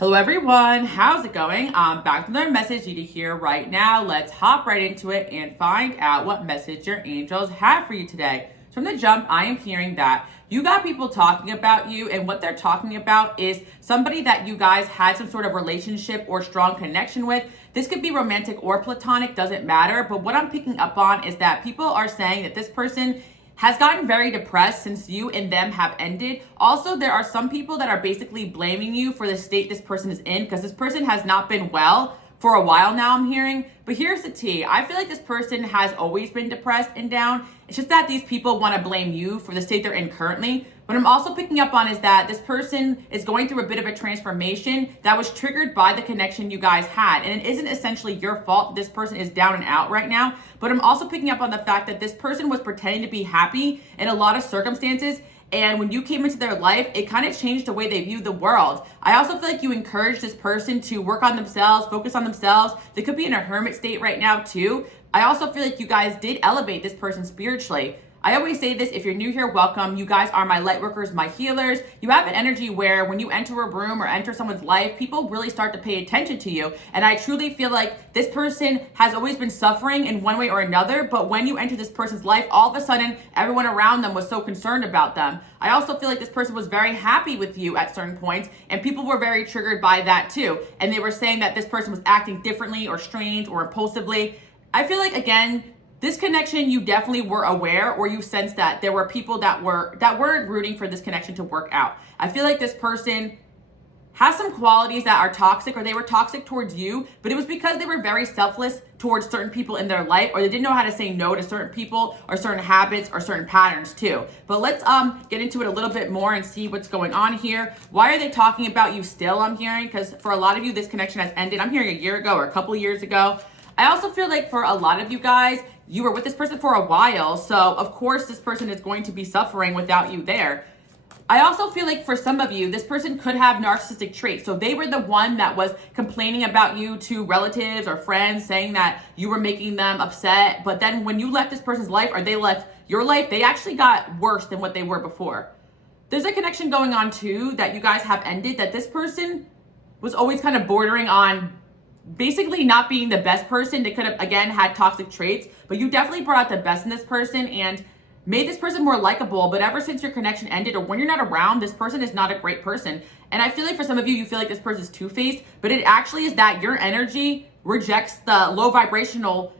Hello everyone, how's it going? I'm back with another message you to hear right now. Let's hop right into it and find out what message your angels have for you today. From the jump, I am hearing that you got people talking about you, and what they're talking about is somebody that you guys had some sort of relationship or strong connection with. This could be romantic or platonic, doesn't matter. But what I'm picking up on is that people are saying that this person has gotten very depressed since you and them have ended. Also, there are some people that are basically blaming you for the state this person is in because this person has not been well for a while now, I'm hearing. But here's the tea. I feel like this person has always been depressed and down. It's just that these people want to blame you for the state they're in currently. What I'm also picking up on is that this person is going through a bit of a transformation that was triggered by the connection you guys had. And it isn't essentially your fault this person is down and out right now. But I'm also picking up on the fact that this person was pretending to be happy in a lot of circumstances. And when you came into their life, it kind of changed the way they view the world. I also feel like you encouraged this person to work on themselves, focus on themselves. They could be in a hermit state right now too. I also feel like you guys did elevate this person spiritually. I always say this, if you're new here, welcome. You guys are my light workers, my healers. You have an energy where when you enter a room or enter someone's life, people really start to pay attention to you. And I truly feel like this person has always been suffering in one way or another, but when you enter this person's life, all of a sudden, everyone around them was so concerned about them. I also feel like this person was very happy with you at certain points, and people were very triggered by that too. And they were saying that this person was acting differently or strange or impulsively. I feel like, again, this connection, you definitely were aware, or you sensed that there were people that weren't rooting for this connection to work out. I feel like this person has some qualities that are toxic, or they were toxic towards you, but it was because they were very selfless towards certain people in their life, or they didn't know how to say no to certain people or certain habits or certain patterns too. But let's get into it a little bit more and see what's going on here. Why are they talking about you still, I'm hearing? Because for a lot of you, this connection has ended. I'm hearing a year ago or a couple of years ago. I also feel like for a lot of you guys, you were with this person for a while, so of course this person is going to be suffering without you there. I also feel like for some of you, this person could have narcissistic traits. So they were the one that was complaining about you to relatives or friends, saying that you were making them upset. But then when you left this person's life, or they left your life, they actually got worse than what they were before. There's a connection going on too that you guys have ended, that this person was always kind of bordering on basically not being the best person. They could have, again, had toxic traits, but you definitely brought out the best in this person and made this person more likable. But ever since your connection ended, or when you're not around, this person is not a great person. And I feel like for some of you, you feel like this person is two-faced, but it actually is that your energy rejects the low vibrational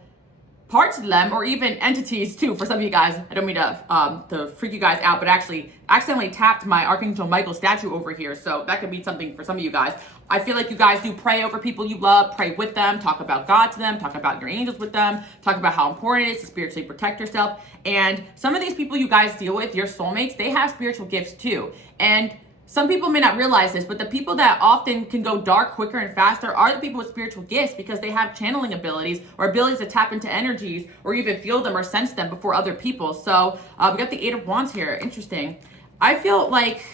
parts of them, or even entities too. For some of you guys, I don't mean to freak you guys out, but actually accidentally tapped my Archangel Michael statue over here. So that could be something for some of you guys. I feel like you guys do pray over people you love, pray with them, talk about God to them, talk about your angels with them, talk about how important it is to spiritually protect yourself. And some of these people you guys deal with, your soulmates, they have spiritual gifts too. And some people may not realize this, but the people that often can go dark quicker and faster are the people with spiritual gifts, because they have channeling abilities or abilities to tap into energies or even feel them or sense them before other people. So we got the Eight of Wands here. Interesting. I feel like,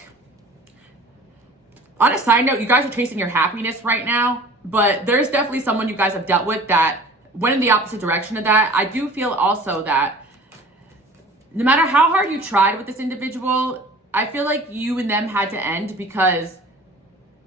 on a side note, you guys are chasing your happiness right now, but there's definitely someone you guys have dealt with that went in the opposite direction of that. I do feel also that no matter how hard you tried with this individual, I feel like you and them had to end because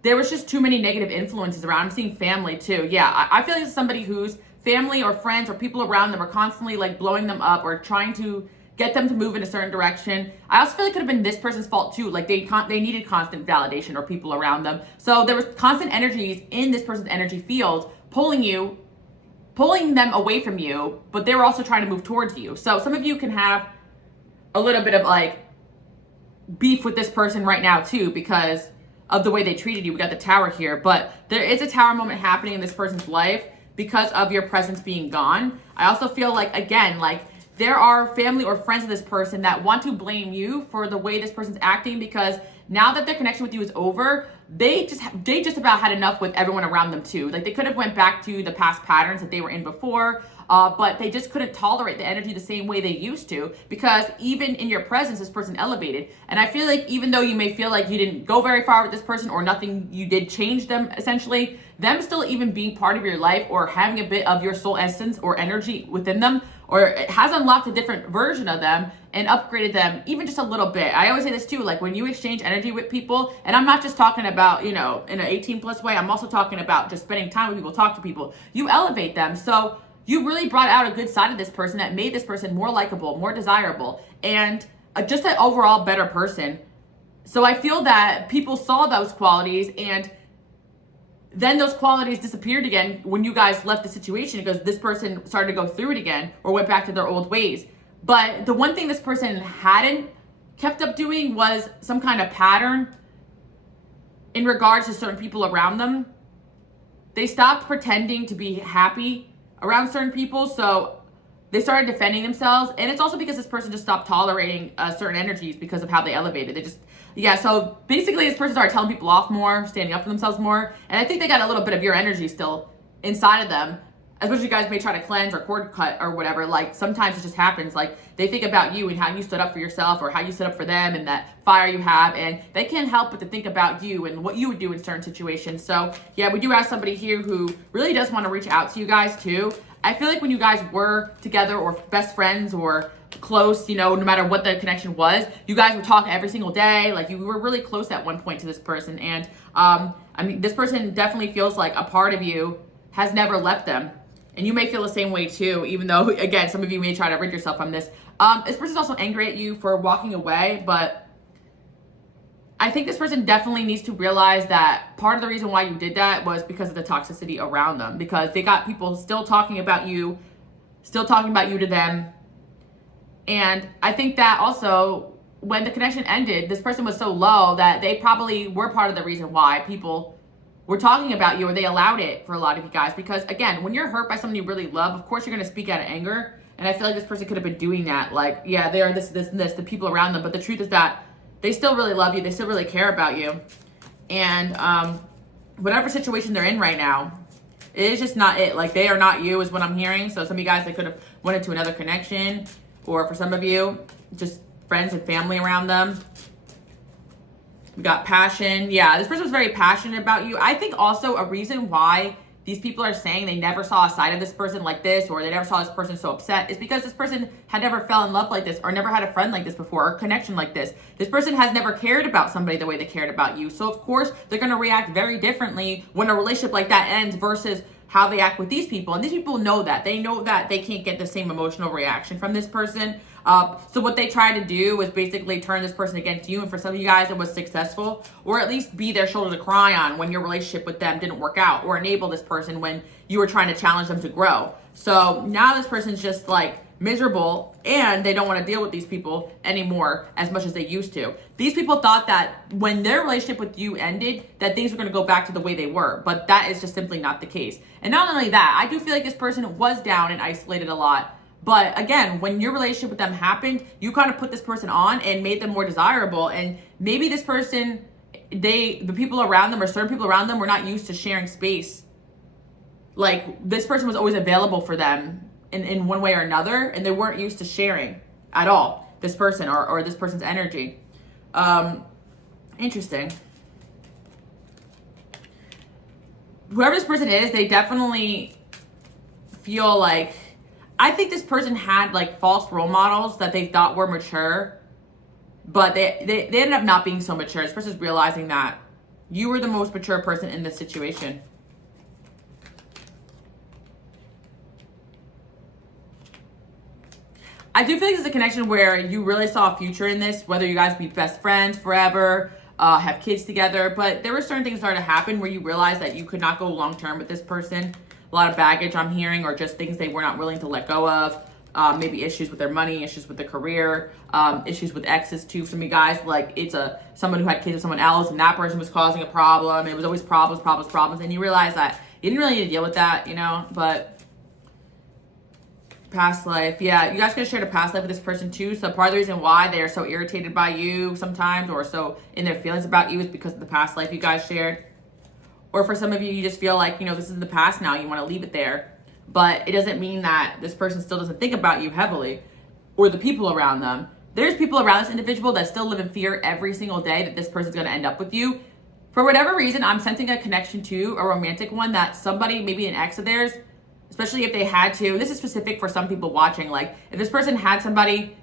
there was just too many negative influences around. I'm seeing family too. Yeah, I feel like it's somebody whose family or friends or people around them are constantly like blowing them up or trying to get them to move in a certain direction. I also feel like it could have been this person's fault too. Like they needed constant validation or people around them. So there was constant energies in this person's energy field pulling them away from you, but they were also trying to move towards you. So some of you can have a little bit of like beef with this person right now too because of the way they treated you. We got the Tower here, but there is a Tower moment happening in this person's life because of your presence being gone. I also feel like, again, like there are family or friends of this person that want to blame you for the way this person's acting, because now that their connection with you is over, they just about had enough with everyone around them too. Like they could have went back to the past patterns that they were in before. but they just couldn't tolerate the energy the same way they used to, because even in your presence, this person elevated. And I feel like even though you may feel like you didn't go very far with this person, or nothing you did change them, essentially, them still even being part of your life or having a bit of your soul essence or energy within them, or it has unlocked a different version of them and upgraded them even just a little bit. I always say this too, like when you exchange energy with people, and I'm not just talking about, in an 18 plus way, I'm also talking about just spending time with people, talk to people, you elevate them. So you really brought out a good side of this person that made this person more likable, more desirable, and just an overall better person. So I feel that people saw those qualities, and then those qualities disappeared again when you guys left the situation, because this person started to go through it again or went back to their old ways. But the one thing this person hadn't kept up doing was some kind of pattern in regards to certain people around them. They stopped pretending to be happy around certain people, so they started defending themselves. And it's also because this person just stopped tolerating certain energies because of how they elevated. So basically this person started telling people off more, standing up for themselves more. And I think they got a little bit of your energy still inside of them, as much as you guys may try to cleanse or cord cut or whatever. Like sometimes it just happens. Like they think about you and how you stood up for yourself, or how you stood up for them, and that fire you have, and they can't help but to think about you and what you would do in certain situations. So yeah, we do have somebody here who really does want to reach out to you guys too. I feel like when you guys were together or best friends or close, no matter what the connection was, you guys would talk every single day. Like you were really close at one point to this person. And this person definitely feels like a part of you has never left them. And you may feel the same way too, even though, again, some of you may try to rid yourself from this. This person's also angry at you for walking away, but I think this person definitely needs to realize that part of the reason why you did that was because of the toxicity around them, because they got people still talking about you to them. And I think that also when the connection ended, this person was so low that they probably were part of the reason why people were talking about you, or they allowed it for a lot of you guys. Because again, when you're hurt by someone you really love, of course you're going to speak out of anger. And I feel like this person could have been doing that. Like, yeah, they are this, and this, the people around them. But the truth is that they still really love you. They still really care about you. And whatever situation they're in right now, it is just not it. Like, they are not you is what I'm hearing. So some of you guys, they could have went into another connection. Or for some of you, just friends and family around them. We got passion. Yeah, this person was very passionate about you. I think also a reason why these people are saying they never saw a side of this person like this, or they never saw this person so upset, is because this person had never fell in love like this, or never had a friend like this before, or a connection like this. This person has never cared about somebody the way they cared about you. So of course, they're going to react very differently when a relationship like that ends versus how they act with these people. And these people know that. They know that they can't get the same emotional reaction from this person. So what they try to do was basically turn this person against you. And for some of you guys, it was successful, or at least be their shoulder to cry on when your relationship with them didn't work out, or enable this person when you were trying to challenge them to grow. So now this person's just like miserable, and they don't want to deal with these people anymore as much as they used to. These people thought that when their relationship with you ended, that things were going to go back to the way they were, but that is just simply not the case. And not only that, I do feel like this person was down and isolated a lot. But again, when your relationship with them happened, you kind of put this person on and made them more desirable. And maybe this person, the people around them, or certain people around them, were not used to sharing space. Like, this person was always available for them in one way or another, and they weren't used to sharing at all, this person or this person's energy. Interesting. Whoever this person is, they definitely feel like, I think this person had like false role models that they thought were mature, but they ended up not being so mature. This person's realizing that you were the most mature person in this situation. I do feel like it's a connection where you really saw a future in this, whether you guys be best friends forever, have kids together, but there were certain things that started to happen where you realized that you could not go long term with this person. A lot of baggage I'm hearing, or just things they were not willing to let go of. Maybe issues with their money, issues with their career, issues with exes too. Some of you guys, like, it's someone who had kids with someone else, and that person was causing a problem. It was always problems, and you realize that you didn't really need to deal with that, but past life. Yeah, you guys could have shared a past life with this person too. So part of the reason why they're so irritated by you sometimes, or so in their feelings about you, is because of the past life you guys shared. Or for some of you, you just feel like, this is the past now. You want to leave it there. but it doesn't mean that this person still doesn't think about you heavily or the people around them. There's people around this individual that still live in fear every single day that this person's going to end up with you. For whatever reason, I'm sensing a connection to a romantic one, that somebody, maybe an ex of theirs, especially if they had to, this is specific for some people watching, like if this person had somebody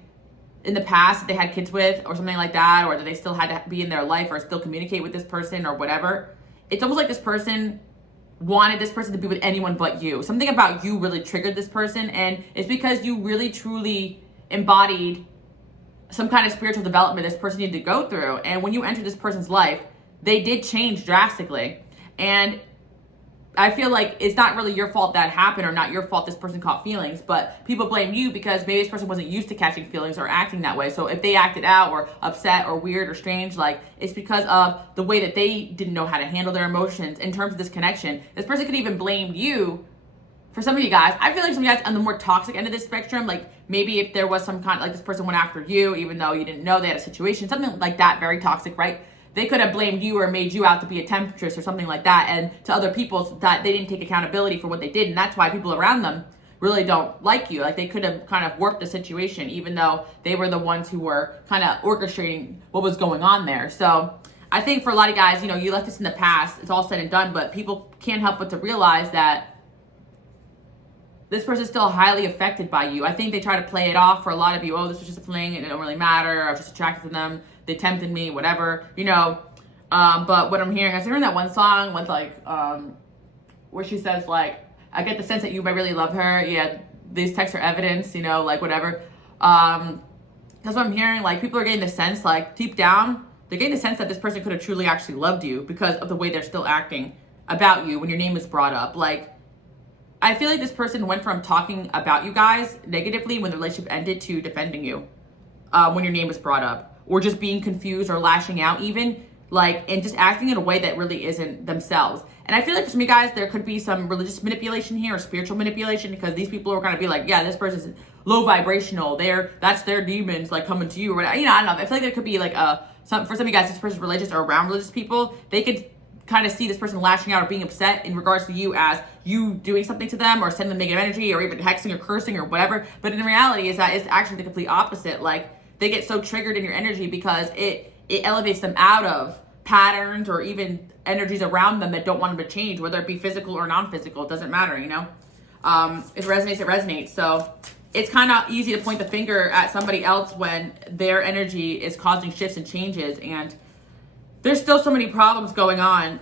in the past that they had kids with or something like that, or that they still had to be in their life or still communicate with this person or whatever, it's almost like this person wanted this person to be with anyone but you. Something about you really triggered this person, and it's because you really truly embodied some kind of spiritual development this person needed to go through. And when you entered this person's life, they did change drastically. And I feel like it's not really your fault that happened, or not your fault this person caught feelings, but people blame you because maybe this person wasn't used to catching feelings or acting that way. So if they acted out or upset or weird or strange, like it's because of the way that they didn't know how to handle their emotions in terms of this connection. This person could even blame you. For some of you guys, I feel like some of you guys on the more toxic end of this spectrum, like maybe if there was some kind, like this person went after you, even though you didn't know they had a situation, something like that, very toxic, right? They could have blamed you or made you out to be a temptress or something like that. And to other people, that they didn't take accountability for what they did. And that's why people around them really don't like you. Like they could have kind of warped the situation, even though they were the ones who were kind of orchestrating what was going on there. So I think for a lot of guys, you left this in the past, it's all said and done, but people can't help but to realize that this person's still highly affected by you. I think they try to play it off for a lot of you. Oh, this was just a fling, and it don't really matter. I was just attracted to them. They tempted me, whatever, But what I'm hearing, I was hearing that one song with where she says I get the sense that you might really love her. Yeah, these texts are evidence, whatever. That's what I'm hearing. Like people are getting the sense, deep down, they're getting the sense that this person could have truly actually loved you because of the way they're still acting about you when your name is brought up. I feel like this person went from talking about you guys negatively when the relationship ended to defending you when your name was brought up, or just being confused or lashing out even, and just acting in a way that really isn't themselves. And I feel like for some of you guys, there could be some religious manipulation here or spiritual manipulation, because these people are going to be like, yeah, this person's low vibrational. That's their demons coming to you. Or I don't know. I feel like there could be for some of you guys, this person's religious or around religious people. They could kind of see this person lashing out or being upset in regards to you as you doing something to them or sending them negative energy or even hexing or cursing or whatever. But in reality is that it's actually the complete opposite. They get so triggered in your energy because it elevates them out of patterns or even energies around them that don't want them to change, whether it be physical or non-physical. It doesn't matter, If it resonates, it resonates. So it's kind of easy to point the finger at somebody else when their energy is causing shifts and changes, and there's still so many problems going on.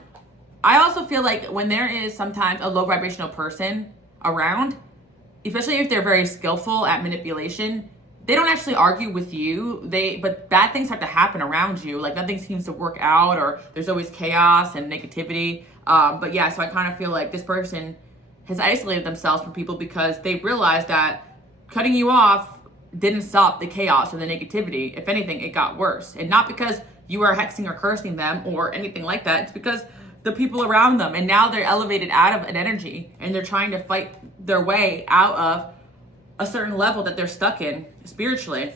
I also feel like when there is sometimes a low vibrational person around, especially if they're very skillful at manipulation, they don't actually argue with you. But bad things have to happen around you. Nothing seems to work out, or there's always chaos and negativity. But yeah, so I kind of feel like this person has isolated themselves from people because they realized that cutting you off didn't stop the chaos or the negativity. If anything, it got worse. And not because you are hexing or cursing them or anything like that. It's because the people around them, and now they're elevated out of an energy and they're trying to fight their way out of a certain level that they're stuck in spiritually.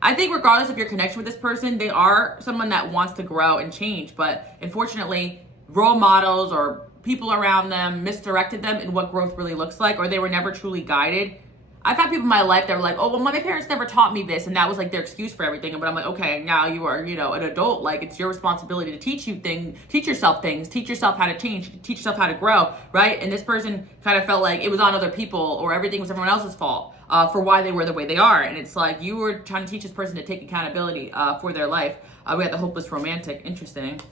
I think regardless of your connection with this person, they are someone that wants to grow and change, but unfortunately role models or people around them misdirected them in what growth really looks like, or they were never truly guided. I've had people in my life that were like, oh, well, my parents never taught me this, and that was their excuse for everything. But I'm like, okay, now you are, an adult. It's your responsibility to teach yourself things, teach yourself how to change, teach yourself how to grow, right? And this person kind of felt like it was on other people, or everything was everyone else's fault for why they were the way they are. And it's like you were trying to teach this person to take accountability for their life. We had the hopeless romantic. Interesting.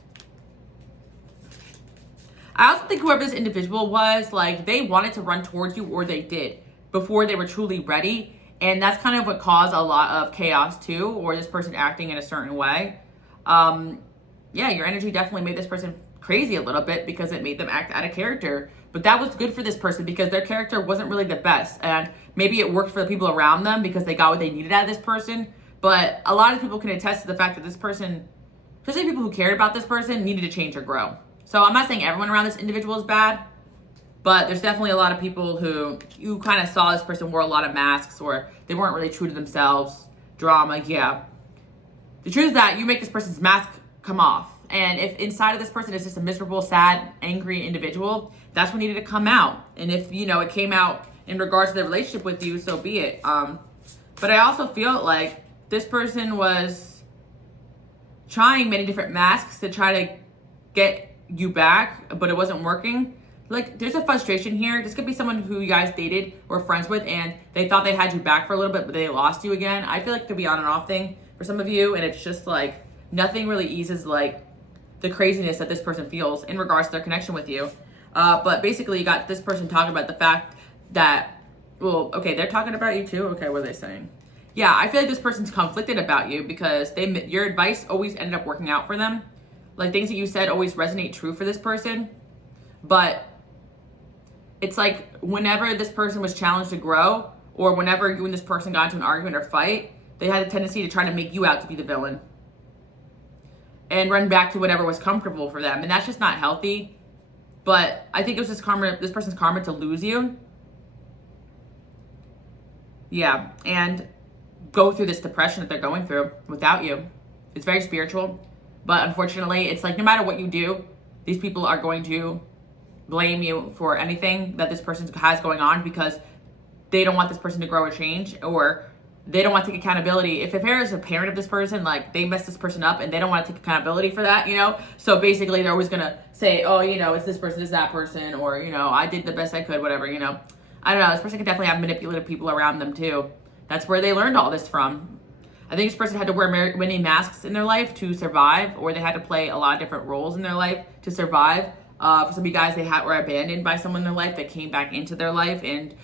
I also think whoever this individual was, they wanted to run towards you, or they did, before they were truly ready. And that's kind of what caused a lot of chaos too, or this person acting in a certain way. Your energy definitely made this person crazy a little bit because it made them act out of character. But that was good for this person because their character wasn't really the best. And maybe it worked for the people around them because they got what they needed out of this person. But a lot of people can attest to the fact that this person, especially people who cared about this person, needed to change or grow. So I'm not saying everyone around this individual is bad, but there's definitely a lot of people who you kind of saw this person wore a lot of masks, or they weren't really true to themselves. Drama, yeah. The truth is that you make this person's mask come off. And if inside of this person is just a miserable, sad, angry individual, that's what needed to come out. And if, you know, it came out in regards to the relationship with you, so be it. But I also feel like this person was trying many different masks to try to get you back, but it wasn't working. Like, there's a frustration here. This could be someone who you guys dated or friends with, and they thought they had you back for a little bit, but they lost you again. I feel like it could be on and off thing for some of you, and it's just like nothing really eases like the craziness that this person feels in regards to their connection with you. But basically, you got this person talking about the fact that, well, okay, they're talking about you too. Okay, what are they saying? Yeah, I feel like this person's conflicted about you because your advice always ended up working out for them. Like, things that you said always resonate true for this person. But it's like whenever this person was challenged to grow, or whenever you and this person got into an argument or fight, they had a tendency to try to make you out to be the villain and run back to whatever was comfortable for them. And that's just not healthy. But I think it was this person's karma to lose you. Yeah, and go through this depression that they're going through without you. It's very spiritual. But unfortunately, it's like no matter what you do, these people are going to blame you for anything that this person has going on because they don't want this person to grow or change, or they don't want to take accountability. If there is a parent of this person, like, they messed this person up and they don't want to take accountability for that, you know? So basically they're always going to say, oh, you know, it's this person, it's that person, or, you know, I did the best I could, whatever, you know? I don't know. This person could definitely have manipulative people around them too. That's where they learned all this from. I think this person had to wear many masks in their life to survive, or they had to play a lot of different roles in their life to survive. For some of you guys, were abandoned by someone in their life that came back into their life and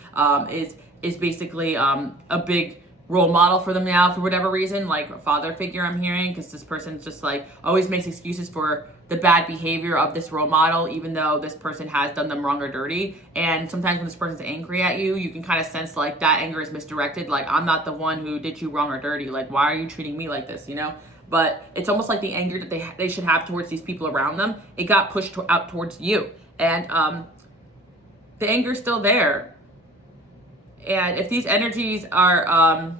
is basically a big role model for them now for whatever reason, like a father figure I'm hearing, because this person's just like always makes excuses for the bad behavior of this role model, even though this person has done them wrong or dirty. And sometimes when this person's angry at you, you can kind of sense like that anger is misdirected. Like, I'm not the one who did you wrong or dirty. Like, why are you treating me like this, you know? But it's almost like the anger that they should have towards these people around them, it got pushed out towards you. And the anger's still there. And if these energies are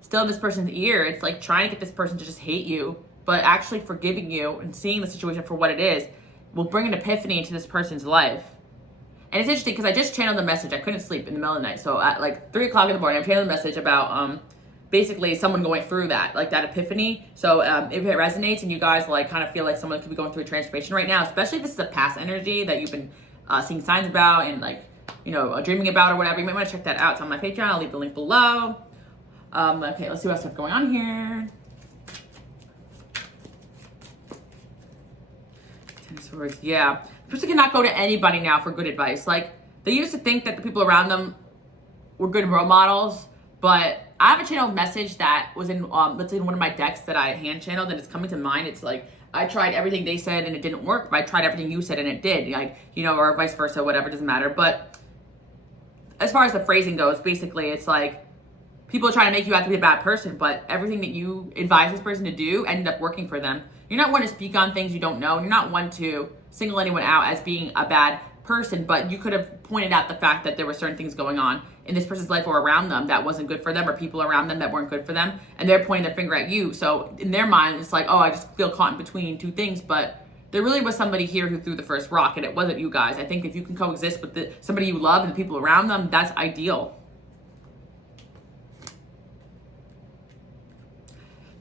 still in this person's ear, it's like trying to get this person to just hate you, but actually forgiving you and seeing the situation for what it is will bring an epiphany into this person's life. And it's interesting because I just channeled the message. I couldn't sleep in the middle of the night. So at like 3 o'clock in the morning, I'm channeling the message about basically someone going through that, like that epiphany. So if it resonates and you guys like kind of feel like someone could be going through a transformation right now, especially if this is a past energy that you've been seeing signs about and like, you know, dreaming about or whatever, you might want to check that out. It's on my Patreon. I'll leave the link below. Okay, let's see what else is going on here. Ten of Swords, yeah. The person cannot go to anybody now for good advice. Like, they used to think that the people around them were good role models, but I have a channeled message that was in, let's say, one of my decks that I hand channeled, and it's coming to mind. It's like, I tried everything they said and it didn't work, but I tried everything you said and it did. Like, you know, or vice versa, whatever, doesn't matter. But as far as the phrasing goes, basically, it's like people are trying to make you out to be a bad person, but everything that you advise this person to do ended up working for them. You're not one to speak on things you don't know, and you're not one to single anyone out as being a bad person, but you could have pointed out the fact that there were certain things going on in this person's life or around them that wasn't good for them, or people around them that weren't good for them, and they're pointing their finger at you. So in their mind, it's like, oh, I just feel caught in between two things, but there really was somebody here who threw the first rock, and it wasn't you guys. I think if you can coexist with somebody you love and the people around them, that's ideal.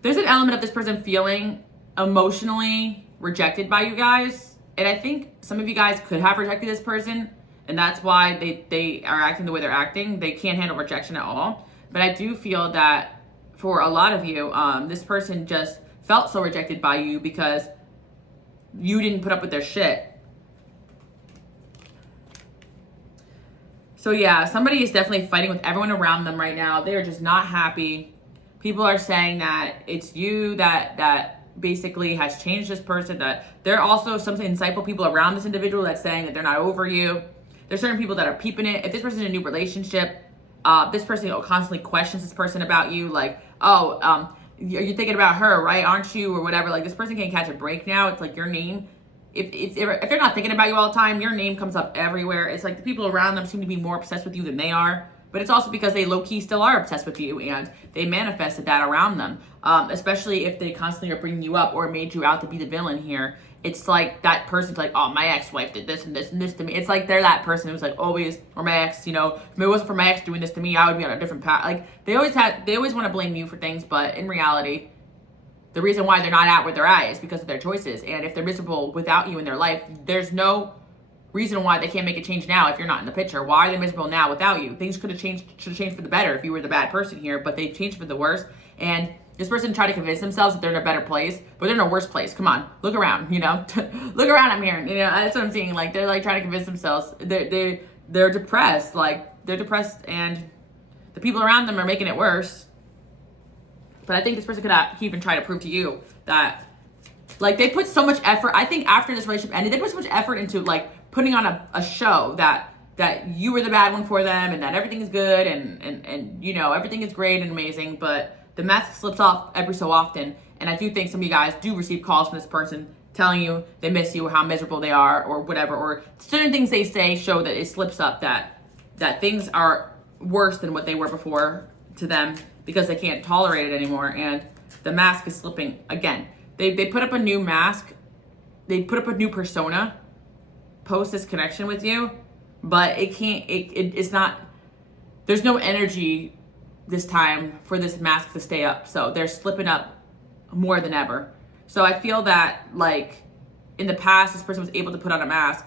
There's an element of this person feeling emotionally rejected by you guys, and I think some of you guys could have rejected this person, and that's why they are acting the way they're acting. They can't handle rejection at all. But I do feel that for a lot of you, this person just felt so rejected by you because you didn't put up with their shit. So yeah, somebody is definitely fighting with everyone around them right now. They are just not happy. People are saying that it's you that basically has changed this person, that there are also some insightful people around this individual that's saying that they're not over you. There's certain people that are peeping it. If this person's in a new relationship, this person constantly questions this person about you, like, oh, you're thinking about her, right? Aren't you? Or whatever. Like, this person can't catch a break now. It's like your name. If they're not thinking about you all the time, your name comes up everywhere. It's like the people around them seem to be more obsessed with you than they are. but it's also because they low-key still are obsessed with you and they manifested that around them. Especially if they constantly are bringing you up or made you out to be the villain here. It's like that person's like, oh, my ex-wife did this and this and this to me. It's like they're that person who's like always, or my ex, you know, if it wasn't for my ex doing this to me, I would be on a different path. Like they always want to blame you for things, but in reality, the reason why they're not at where they're at is because of their choices. And if they're miserable without you in their life, there's no reason why they can't make a change now if you're not in the picture. Why are they miserable now without you? Things should have changed for the better if you were the bad person here, but they changed for the worse. And this person tried to convince themselves that they're in a better place, but they're in a worse place. Come on, look around, you know, look around. I'm hearing, you know, that's what I'm seeing. Like they're like trying to convince themselves they're depressed. Like they're depressed, and the people around them are making it worse. But I think this person could even try to prove to you that, like, they put so much effort. I think after this relationship ended, they put so much effort into like putting on a show that you were the bad one for them, and that everything is good and you know everything is great and amazing, but the mask slips off every so often. And I do think some of you guys do receive calls from this person telling you they miss you, or how miserable they are, or whatever, or certain things they say show that it slips up that things are worse than what they were before to them because they can't tolerate it anymore. And the mask is slipping again. They put up a new mask, they put up a new persona post this connection with you, but it's not, there's no energy this time for this mask to stay up. So they're slipping up more than ever. So I feel that like in the past, this person was able to put on a mask,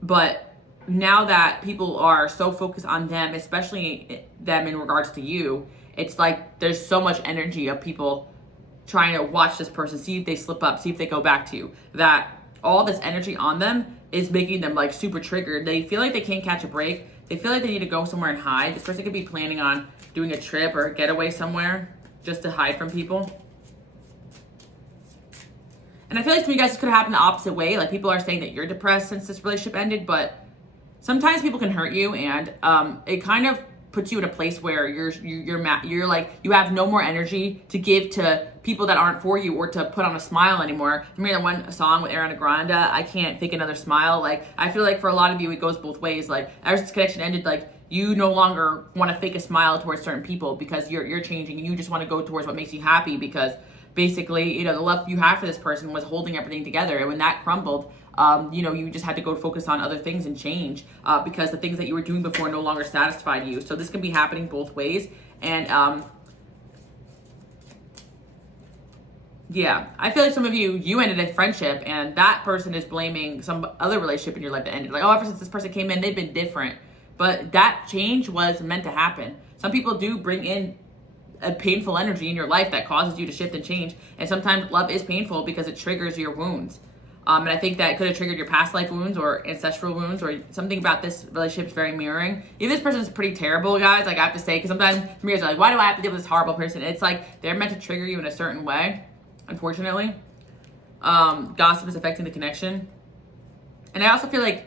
but now that people are so focused on them, especially them in regards to you, it's like there's so much energy of people trying to watch this person, see if they slip up, see if they go back to you, that all this energy on them is making them like super triggered. They feel like they can't catch a break. They feel like they need to go somewhere and hide. This person could be planning on doing a trip or a getaway somewhere just to hide from people. And I feel like some of you guys could have happened the opposite way. Like people are saying that you're depressed since this relationship ended, but sometimes people can hurt you, and it kind of puts you in a place where you're like, you have no more energy to give to people that aren't for you, or to put on a smile anymore. Remember that one song with Ariana Grande, I Can't Fake Another Smile? Like I feel like for a lot of you it goes both ways. Like ever since this connection ended, like you no longer want to fake a smile towards certain people because you're changing, and you just want to go towards what makes you happy, because basically, you know, the love you have for this person was holding everything together. And when that crumbled, you know, you just had to go focus on other things and change because the things that you were doing before no longer satisfied you. So this can be happening both ways. And yeah, I feel like some of you ended a friendship, and that person is blaming some other relationship in your life that ended. Like, oh, ever since this person came in, they've been different. But that change was meant to happen. Some people do bring in a painful energy in your life that causes you to shift and change. And sometimes love is painful because it triggers your wounds. And I think that could have triggered your past life wounds or ancestral wounds, or something about this relationship is very mirroring. Even this person is pretty terrible, guys, like I have to say, because sometimes mirrors are like, why do I have to deal with this horrible person? It's like they're meant to trigger you in a certain way, unfortunately. Gossip is affecting the connection. And I also feel like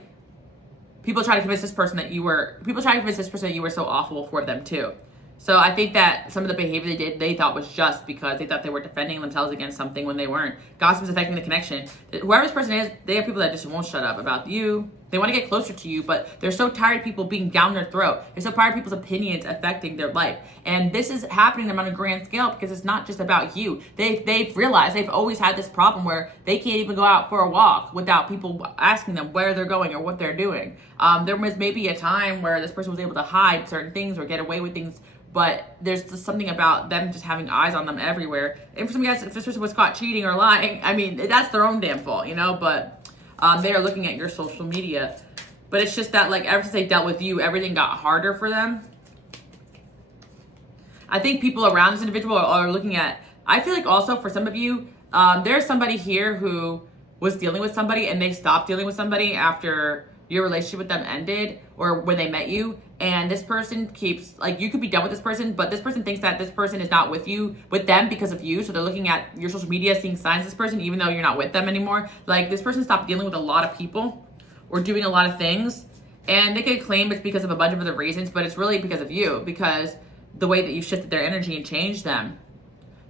people try to convince this person that you were so awful for them too. So I think that some of the behavior they did, they thought was just because they thought they were defending themselves against something when they weren't. Gossip is affecting the connection. Whoever this person is, they have people that just won't shut up about you. They want to get closer to you, but they're so tired of people being down their throat. They're so tired of people's opinions affecting their life. And this is happening to them on a grand scale because it's not just about you. They've realized they've always had this problem where they can't even go out for a walk without people asking them where they're going or what they're doing. There was maybe a time where this person was able to hide certain things or get away with things, but there's just something about them just having eyes on them everywhere. And for some guys, if this person was caught cheating or lying, I mean, that's their own damn fault, you know? But they are looking at your social media. But it's just that, like, ever since they dealt with you, everything got harder for them. I think people around this individual are looking at, I feel like also for some of you, there's somebody here who was dealing with somebody and they stopped dealing with somebody after your relationship with them ended or when they met you. And this person keeps, like, you could be done with this person, but this person thinks that this person is not with them because of you. So they're looking at your social media, seeing signs of this person, even though you're not with them anymore. Like, this person stopped dealing with a lot of people or doing a lot of things. And they could claim it's because of a bunch of other reasons, but it's really because of you, because the way that you shifted their energy and changed them,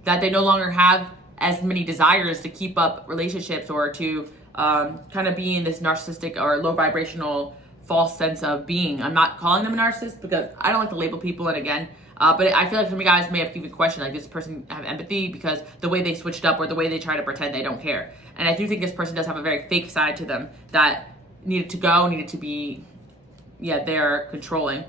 that they no longer have as many desires to keep up relationships or to kind of be in this narcissistic or low vibrational false sense of being. I'm not calling them a narcissist because I don't like to label people. And again, but I feel like some of you guys may have even questioned, like, does this person have empathy because the way they switched up or the way they try to pretend they don't care. And I do think this person does have a very fake side to them that needed to go, needed to be, they're controlling.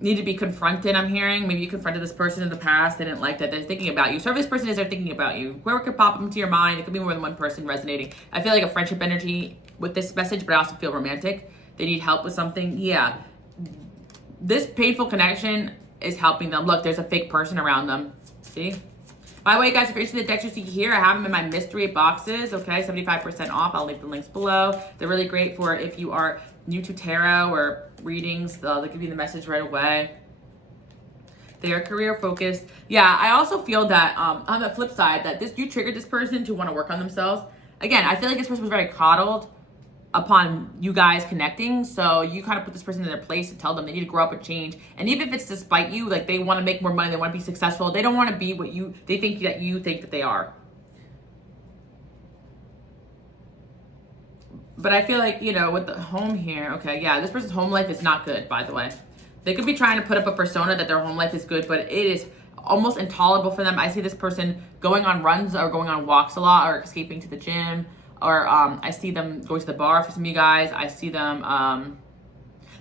Need to be confronted, I'm hearing. Maybe you confronted this person in the past. They didn't like that. They're thinking about you. So whoever this person is, they're thinking about you. Whoever could pop into your mind, it could be more than one person resonating. I feel like a friendship energy with this message, but I also feel romantic. They need help with something. Yeah. This painful connection is helping them. Look, there's a fake person around them. See? By the way, guys, if you're interested in the decks you see here, I have them in my mystery boxes, okay? 75% off. I'll leave the links below. They're really great for if you are new to tarot or readings. They'll give you the message right away. They are career focused. Yeah, I also feel that on the flip side, that you triggered this person to want to work on themselves. Again, I feel like this person was very coddled upon you guys connecting, so you kind of put this person in their place and tell them they need to grow up and change. And even if it's despite you, like they want to make more money, they want to be successful, they don't want to be what they think that you think that they are. But I feel like, with the home here, okay, yeah, this person's home life is not good, by the way. They could be trying to put up a persona that their home life is good, but it is almost intolerable for them. I see this person going on runs or going on walks a lot or escaping to the gym. Or I see them going to the bar for some of you guys. I see them,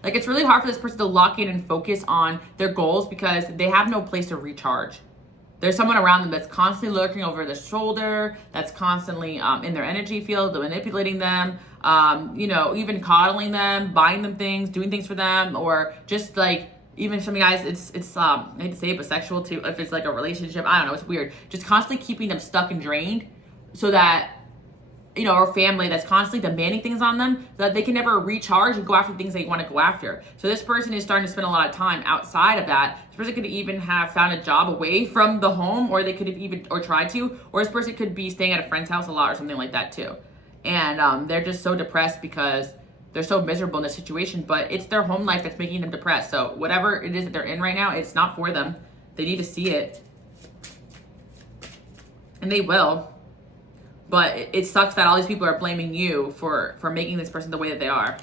like it's really hard for this person to lock in and focus on their goals because they have no place to recharge. There's someone around them that's constantly lurking over their shoulder, that's constantly in their energy field, manipulating them, even coddling them, buying them things, doing things for them, or just like, even some of you guys, it's I hate to say it, but sexual too, if it's like a relationship, I don't know, it's weird. Just constantly keeping them stuck and drained so that, or family that's constantly demanding things on them so that they can never recharge and go after things they want to go after. So this person is starting to spend a lot of time outside of that. This person could even have found a job away from the home, or they could have even, or tried to, or this person could be staying at a friend's house a lot or something like that too. And they're just so depressed because they're so miserable in this situation, but it's their home life that's making them depressed. So whatever it is that they're in right now, it's not for them. They need to see it. And they will. But it sucks that all these people are blaming you for making this person the way that they are.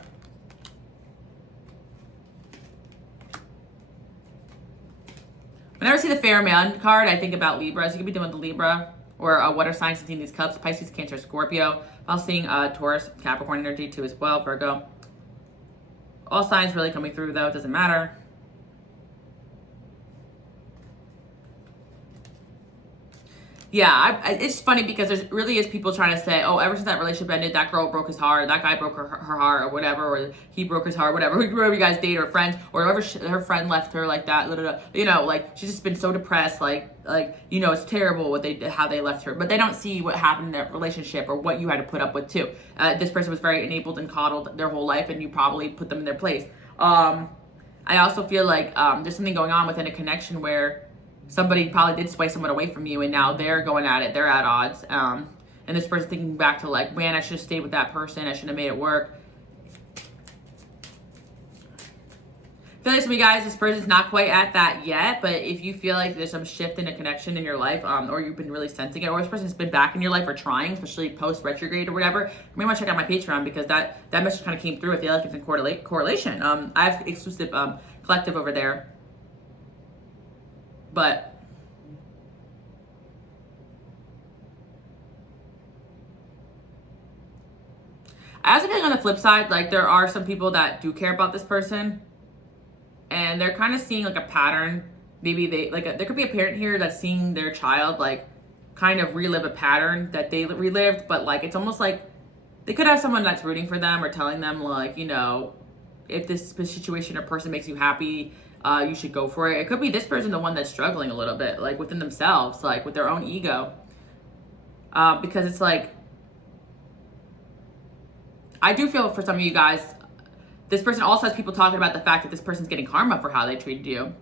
Whenever I see the Fair Man card, I think about Libras. You could be dealing with the Libra or water signs in these cups, Pisces, Cancer, Scorpio. I'm seeing Taurus, Capricorn energy too as well, Virgo. All signs really coming through though, it doesn't matter. Yeah, it's funny because there's really is people trying to say, oh, ever since that relationship ended, that girl broke his heart, that guy broke her heart, or whatever, or he broke his heart, whatever. Whoever you guys date or friends, or whoever her friend left her like that, like she's just been so depressed, it's terrible how they left her, but they don't see what happened in that relationship or what you had to put up with too. This person was very enabled and coddled their whole life, and you probably put them in their place. I also feel like there's something going on within a connection where somebody probably did sway someone away from you, and now they're going at it. They're at odds. And this person thinking back to like, man, I should have stayed with that person. I shouldn't have made it work. I feel like some of you guys, this person's not quite at that yet, but if you feel like there's some shift in a connection in your life, or you've been really sensing it, or this person's been back in your life or trying, especially post-retrograde or whatever, you may want to check out my Patreon because that message kind of came through. I feel like it's in correlation. I have exclusive collective over there. But I also feel like on the flip side, like there are some people that do care about this person and they're kind of seeing like a pattern. Maybe there could be a parent here that's seeing their child like kind of relive a pattern that they relived, but like it's almost like they could have someone that's rooting for them or telling them like, if this situation or person makes you happy, you should go for it. It could be this person, the one that's struggling a little bit, like within themselves, like with their own ego. Because it's like, I do feel for some of you guys, this person also has people talking about the fact that this person's getting karma for how they treated you.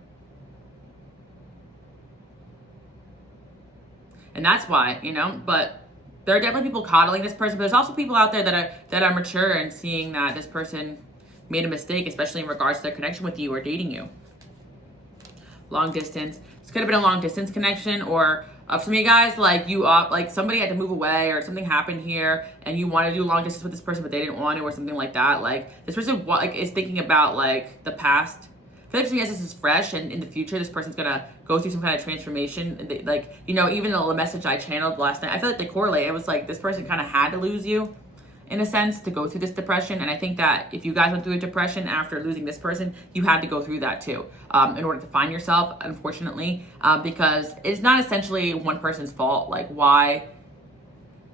And that's why, but there are definitely people coddling this person, but there's also people out there that are mature and seeing that this person made a mistake, especially in regards to their connection with you or dating you. Long distance. This could have been a long distance connection, or For me, guys, like like somebody had to move away or something happened here, and you want to do long distance with this person, but they didn't want to, or something like that. Like this person, like, is thinking about like the past. I feel like to me, as this is fresh, and in the future, this person's gonna go through some kind of transformation. Like, you know, even the message I channeled last night, I feel like they correlate. It was like this person kind of had to lose you, in a sense, to go through this depression. And I think that if you guys went through a depression after losing this person, you had to go through that too, in order to find yourself, unfortunately, because it's not essentially one person's fault, like why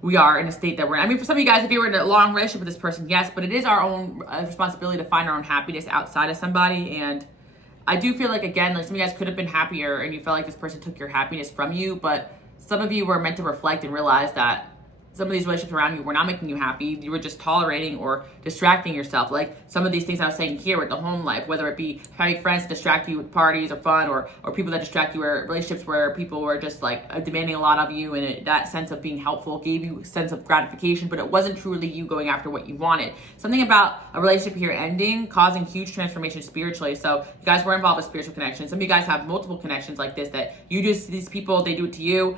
we are in a state that we're in. I mean, for some of you guys, if you were in a long relationship with this person, yes, but it is our own responsibility to find our own happiness outside of somebody. And I do feel like, again, like some of you guys could have been happier and you felt like this person took your happiness from you, but some of you were meant to reflect and realize that some of these relationships around you were not making you happy. You were just tolerating or distracting yourself. Like some of these things I was saying here with the home life, whether it be having friends to distract you with parties or fun, or people that distract you, or relationships where people were just like demanding a lot of you, and that sense of being helpful gave you a sense of gratification, but it wasn't truly you going after what you wanted. Something about a relationship here ending, causing huge transformation spiritually. So you guys were involved with spiritual connections. Some of you guys have multiple connections like this, that you just, these people, they do it to you.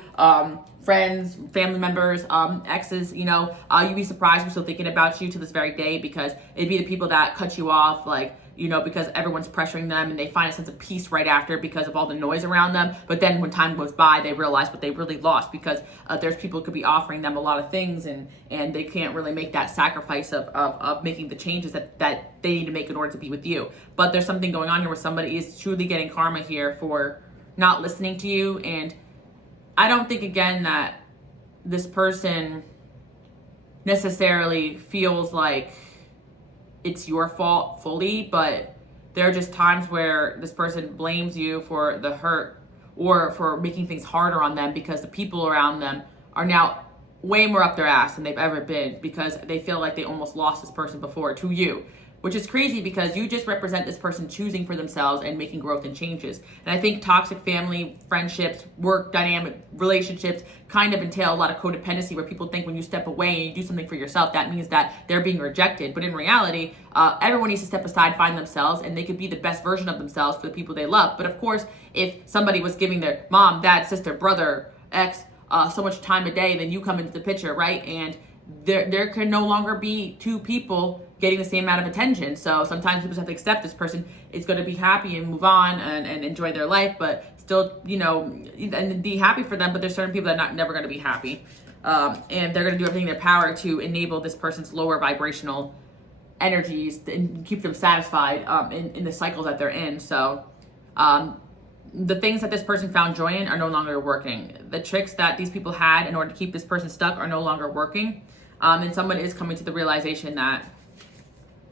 Friends, family members, exes, you know, you'd be surprised who's still thinking about you to this very day, because it'd be the people that cut you off, like, you know, because everyone's pressuring them and they find a sense of peace right after because of all the noise around them. But then when time goes by, they realize what they really lost, because there's people who could be offering them a lot of things, and they can't really make that sacrifice of making the changes that they need to make in order to be with you. But there's something going on here where somebody is truly getting karma here for not listening to you. And I don't think, again, that this person necessarily feels like it's your fault fully, but there are just times where this person blames you for the hurt or for making things harder on them, because the people around them are now way more up their ass than they've ever been, because they feel like they almost lost this person before to you. Which is crazy, because you just represent this person choosing for themselves and making growth and changes. And I think toxic family, friendships, work dynamic relationships kind of entail a lot of codependency, where people think when you step away and you do something for yourself, that means that they're being rejected. But in reality, everyone needs to step aside, find themselves, and they could be the best version of themselves for the people they love. But of course, if somebody was giving their mom, dad, sister, brother, ex, so much time a day, then you come into the picture, right? And there can no longer be two people getting the same amount of attention. So sometimes people just have to accept this person is going to be happy and move on and enjoy their life, but still, you know, and be happy for them. But there's certain people that are never going to be happy. And they're going to do everything in their power to enable this person's lower vibrational energies and keep them satisfied in the cycles that they're in. So the things that this person found joy in are no longer working. The tricks that these people had in order to keep this person stuck are no longer working. And someone is coming to the realization that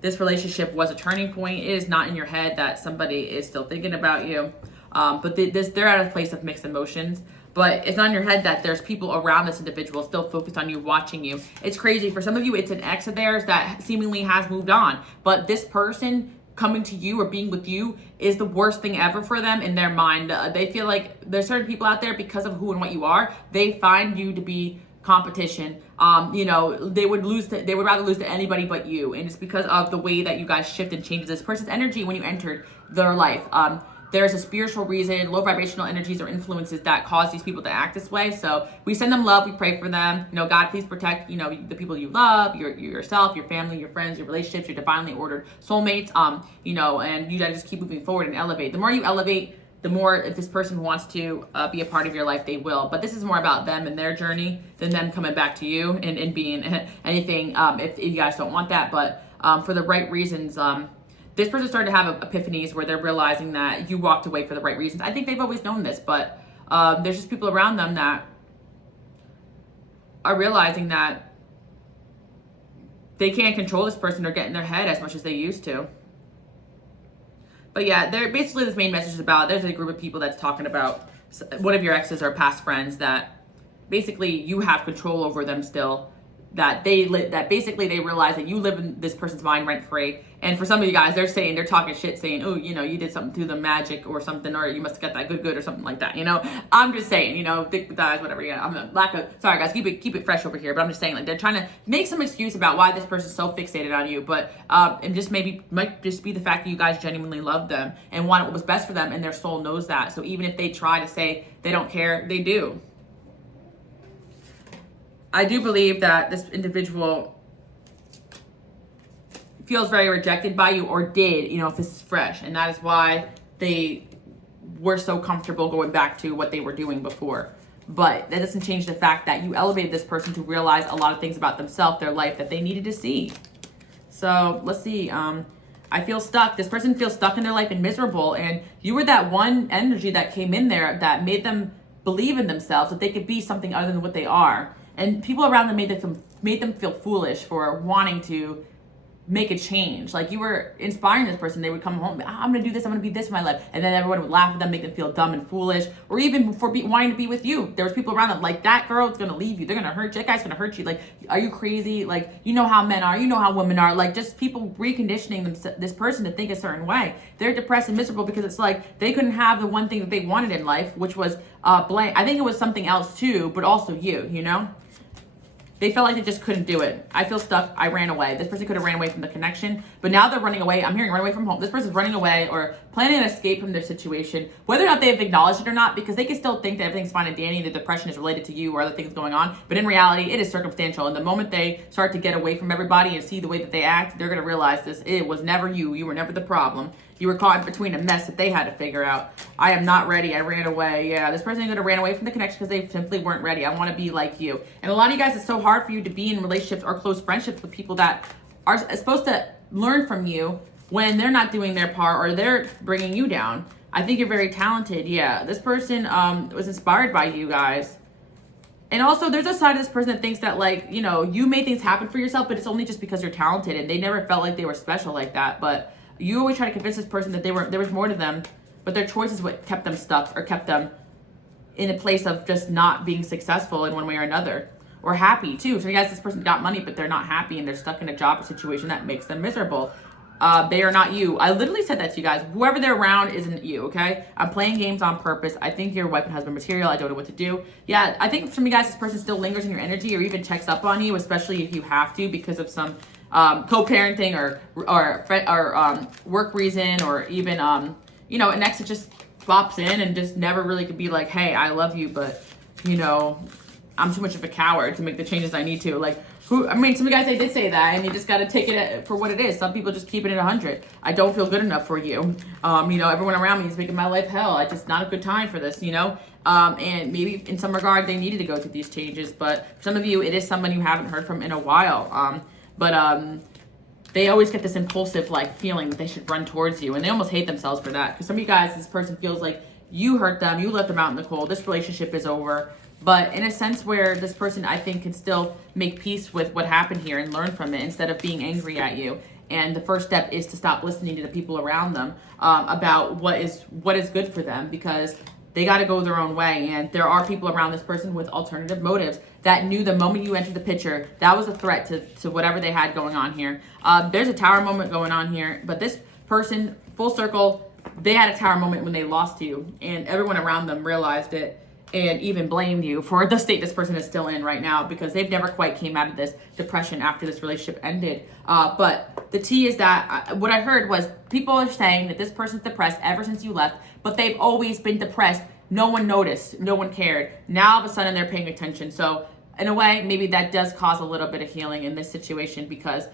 this relationship was a turning point. It is not in your head that somebody is still thinking about you. But they're at a place of mixed emotions. But it's not in your head that there's people around this individual still focused on you, watching you. It's crazy. For some of you, it's an ex of theirs that seemingly has moved on. But this person coming to you or being with you is the worst thing ever for them in their mind. They feel like there's certain people out there, because of who and what you are, they find you to be competition. You know, they would rather lose to anybody but you. And it's because of the way that you guys shift and change this person's energy when you entered their life. There's a spiritual reason, low vibrational energies or influences that cause these people to act this way. So we send them love, we pray for them. You know, God, please protect, you know, the people you love, yourself, your family, your friends, your relationships, your divinely ordered soulmates, you know, and you gotta just keep moving forward and elevate. The more you elevate, the more, if this person wants to be a part of your life, they will. But this is more about them and their journey than them coming back to you and being anything, if you guys don't want that. But for the right reasons, this person started to have epiphanies where they're realizing that you walked away for the right reasons. I think they've always known this, but there's just people around them that are realizing that they can't control this person or get in their head as much as they used to. But yeah, they're basically, this main message is about, there's a group of people that's talking about one of your exes or past friends that basically you have control over them still, that basically they realize that you live in this person's mind rent free. And for some of you guys, they're talking shit, saying, oh, you know, you did something to the magic or something, or you must have got that good or something like that. You know, I'm just saying, you know, thick with eyes, whatever. Yeah, I'm a lack of, sorry guys, keep it fresh over here. But I'm just saying, like, they're trying to make some excuse about why this person's so fixated on you. But and just might just be the fact that you guys genuinely love them and want what was best for them, and their soul knows that. So even if they try to say they don't care, they do. I do believe that this individual feels very rejected by you, or did, if this is fresh. And that is why they were so comfortable going back to what they were doing before. But that doesn't change the fact that you elevated this person to realize a lot of things about themselves, their life, that they needed to see. So let's see. I feel stuck. This person feels stuck in their life and miserable. And you were that one energy that came in there that made them believe in themselves, that they could be something other than what they are. And people around them made them feel foolish for wanting to make a change. Like, you were inspiring this person. They would come home, I'm gonna do this, I'm gonna be this in my life, and then everyone would laugh at them, make them feel dumb and foolish, or even for wanting to be with you. There was people around them like, that girl is gonna leave you, they're gonna hurt you, that guy's gonna hurt you, like, are you crazy? Like, you know how men are, you know how women are. Like, just people reconditioning this person to think a certain way. They're depressed and miserable because it's like they couldn't have the one thing that they wanted in life, which was blank. I think it was something else too, but also you know. They felt like they just couldn't do it. I feel stuck. I ran away. This person could have ran away from the connection, but now they're running away. I'm hearing run away from home. This person's running away or planning an escape from their situation, whether or not they've acknowledged it or not, because they can still think that everything's fine and dandy, the depression is related to you or other things going on. But in reality, it is circumstantial. And the moment they start to get away from everybody and see the way that they act, they're going to realize this. It was never you. You were never the problem. You were caught in between a mess that they had to figure out. I am not ready. I ran away. Yeah, this person could have ran away from the connection because they simply weren't ready. I want to be like you. And a lot of you guys, it's so hard for you to be in relationships or close friendships with people that are supposed to learn from you when they're not doing their part or they're bringing you down. I think you're very talented. Yeah, this person was inspired by you guys. And also, there's a side of this person that thinks that, like, you made things happen for yourself, but it's only just because you're talented, and they never felt like they were special like that. But you always try to convince this person that there was more to them, but their choice is what kept them stuck or kept them in a place of just not being successful in one way or another, or happy too. So you guys, this person got money, but they're not happy and they're stuck in a job or situation that makes them miserable. They are not you. I literally said that to you guys. Whoever they're around isn't you, okay? I'm playing games on purpose. I think you're wife and husband material. I don't know what to do. Yeah, I think some of you guys, this person still lingers in your energy or even checks up on you, especially if you have to because of some co-parenting or work reason, or even an ex that just flops in and just never really could be like, hey, I love you, but I'm too much of a coward to make the changes I need to. Like, some of you guys, they did say that, and you just got to take it for what it is. Some people just keep it at 100. I don't feel good enough for you. Everyone around me is making my life hell. It's just not a good time for this, and maybe in some regard they needed to go through these changes, but for some of you, it is someone you haven't heard from in a while. But they always get this impulsive feeling that they should run towards you, and they almost hate themselves for that. Because some of you guys, this person feels like you hurt them, you left them out in the cold, this relationship is over. But in a sense where this person, I think, can still make peace with what happened here and learn from it instead of being angry at you. And the first step is to stop listening to the people around them about what is good for them, because they got to go their own way. And there are people around this person with alternative motives that knew the moment you entered the picture, that was a threat to whatever they had going on here. There's a tower moment going on here, but this person, full circle, they had a tower moment when they lost you, and everyone around them realized it and even blamed you for the state this person is still in right now, because they've never quite came out of this depression after this relationship ended. But the tea is that what I heard was people are saying that this person's depressed ever since you left, but they've always been depressed. No one noticed, no one cared. Now all of a sudden they're paying attention. So in a way, maybe that does cause a little bit of healing in this situation, because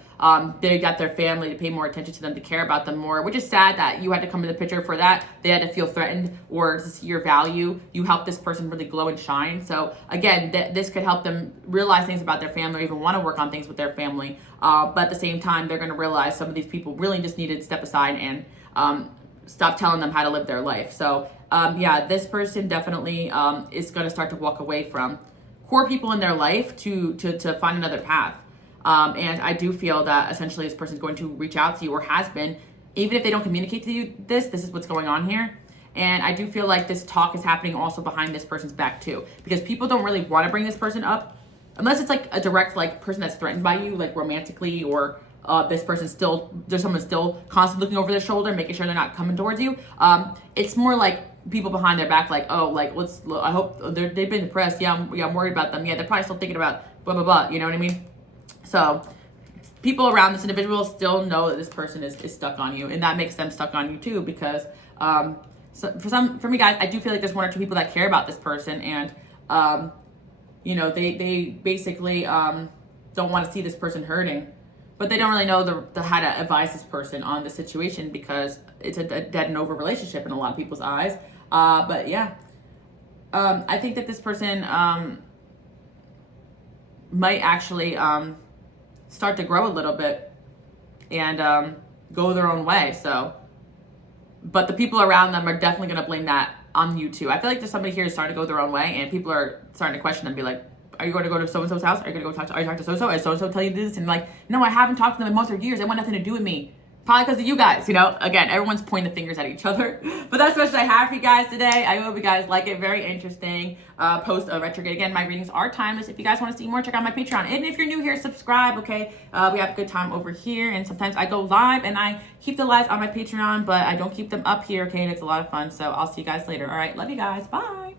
they got their family to pay more attention to them, to care about them more, which is sad that you had to come to the picture for that. They had to feel threatened or to see your value. You helped this person really glow and shine. So again, this could help them realize things about their family, or even want to work on things with their family. But at the same time, they're going to realize some of these people really just needed to step aside and stop telling them how to live their life. So this person definitely is going to start to walk away from core people in their life to find another path. And I do feel that essentially this person is going to reach out to you, or has been, even if they don't communicate to you this is what's going on here. And I do feel like this talk is happening also behind this person's back too, because people don't really want to bring this person up unless it's like a direct person that's threatened by you, like romantically, or there's someone still constantly looking over their shoulder, making sure they're not coming towards you. It's more like people behind their back, I hope they've been depressed. Yeah, I'm worried about them. Yeah, they're probably still thinking about blah, blah, blah. You know what I mean? So people around this individual still know that this person is stuck on you, and that makes them stuck on you too, because for me guys, I do feel like there's one or two people that care about this person, and you know, they basically don't want to see this person hurting, but they don't really know the how to advise this person on the situation because it's a dead and over relationship in a lot of people's eyes. But yeah, I think that this person might actually start to grow a little bit and go their own way. So, but the people around them are definitely going to blame that on you too. I feel like there's somebody here who's starting to go their own way, and people are starting to question them, be like, are you going to go to so-and-so's house? Are you going to go talk to, are you talking to so-and-so? Is so-and-so telling you this? And like, no, I haven't talked to them in months or years. They want nothing to do with me. Probably because of you guys, you know? Again, everyone's pointing the fingers at each other. But that's what I have for you guys today. I hope you guys like it. Very interesting post of retrograde. Again, my readings are timeless. If you guys want to see more, check out my Patreon. And if you're new here, subscribe, okay? We have a good time over here. And sometimes I go live and I keep the lives on my Patreon, but I don't keep them up here, okay? And it's a lot of fun. So I'll see you guys later. All right, love you guys. Bye.